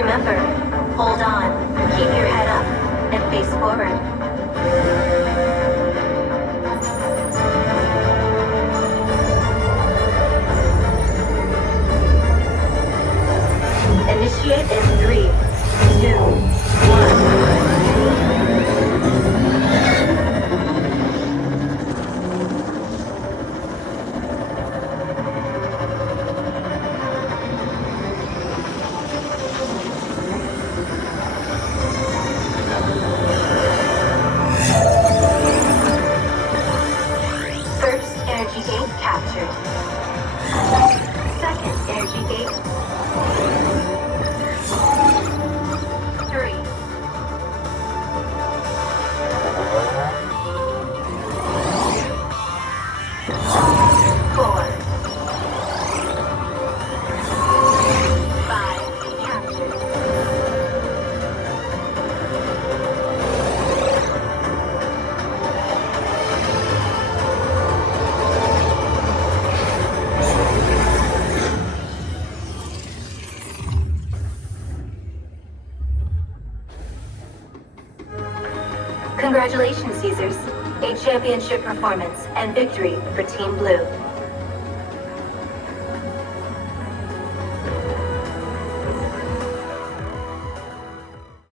Remember, hold on, keep your head up, and face forward. Initiate in 3, 2, 1. First energy gate captured. Second energy gate. 3. 4. 5 captured. Congratulations, Caesars. A championship performance and victory for Team Blue.